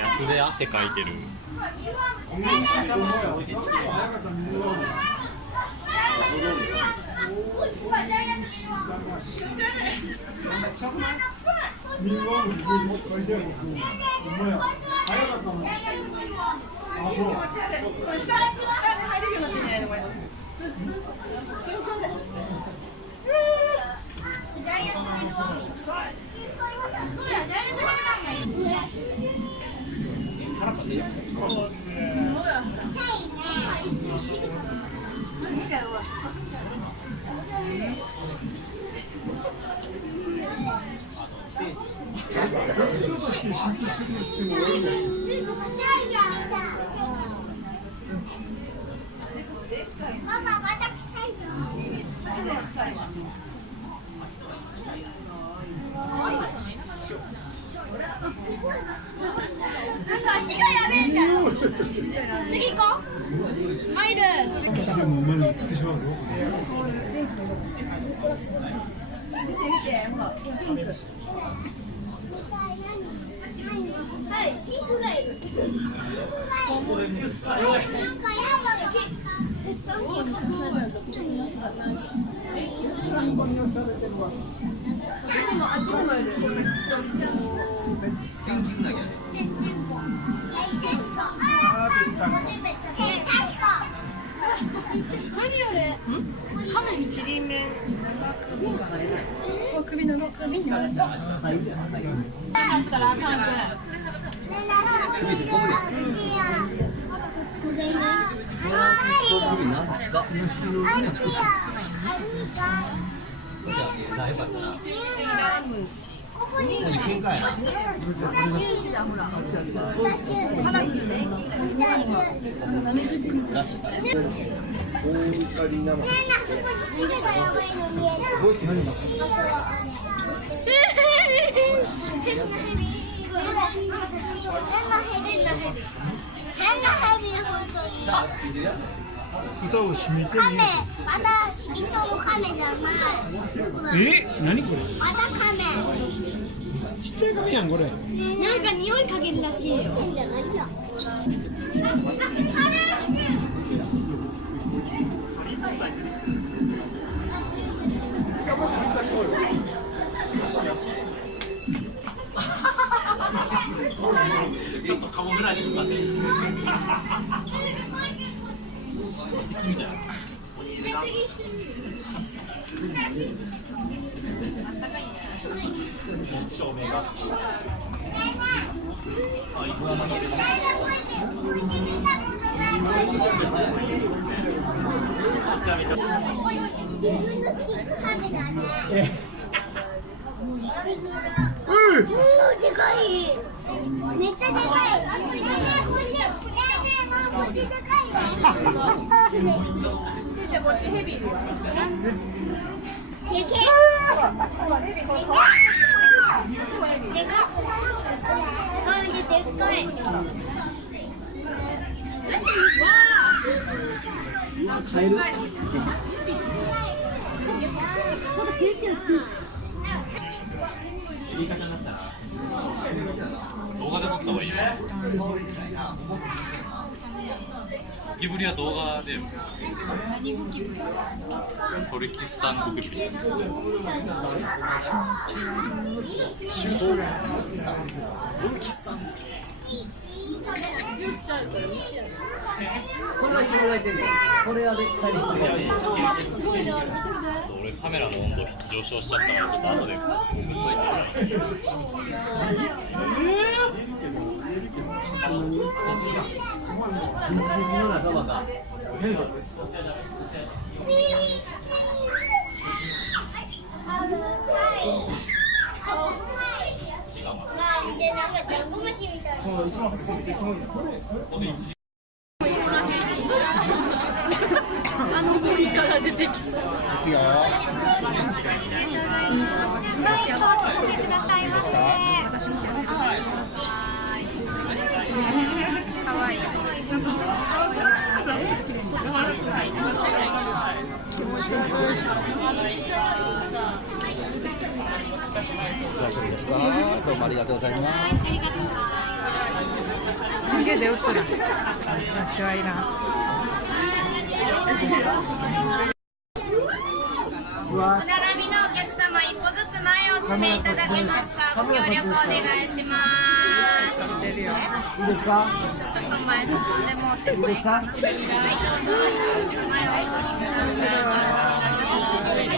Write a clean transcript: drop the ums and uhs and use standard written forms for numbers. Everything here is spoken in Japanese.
安で汗かいてる。なんか足がやべえんだよ。次行こう。マイル。はい、ピンクがいる。なんかやばあっちでもいる。何あれ？亀にちりめん。首なの？首になの？したらあかんく。歌を締めてカメ、また一緒のカメじゃない。何これ？またカメ。ちっちゃいカメやんこれ。なんか匂いかけるらしいよ。ちょっとカモフラージュかかってる。照明が。でかい。めっちゃでかい。こっちでかいよ。じゃあこっちヘビいるよ。でかい。カエル？動画で撮った方がいいよ。ゴキブリは動画で。何ゴキブリ？トルキスタンゴキブリ。トルキスタン。これは広がってんだよ。これはでっかい広がってんだよ。俺カメラの温度上昇しちゃったからちょっと後でググっといて。の仲間が。なんかダンゴムシみたいな。あの森から出てきそう。いいよ。くださいませ。私見てます。可愛い。大丈夫ですか。どうもありがとうございます。影で映らん。私はいらん。お並びのお客様、一歩ずつ前を詰めいただけますか。ご協力お願いします。出るよ。いいですか。ちょっと前進んでもってもいいかな。はい、どうぞ。前をお通りください。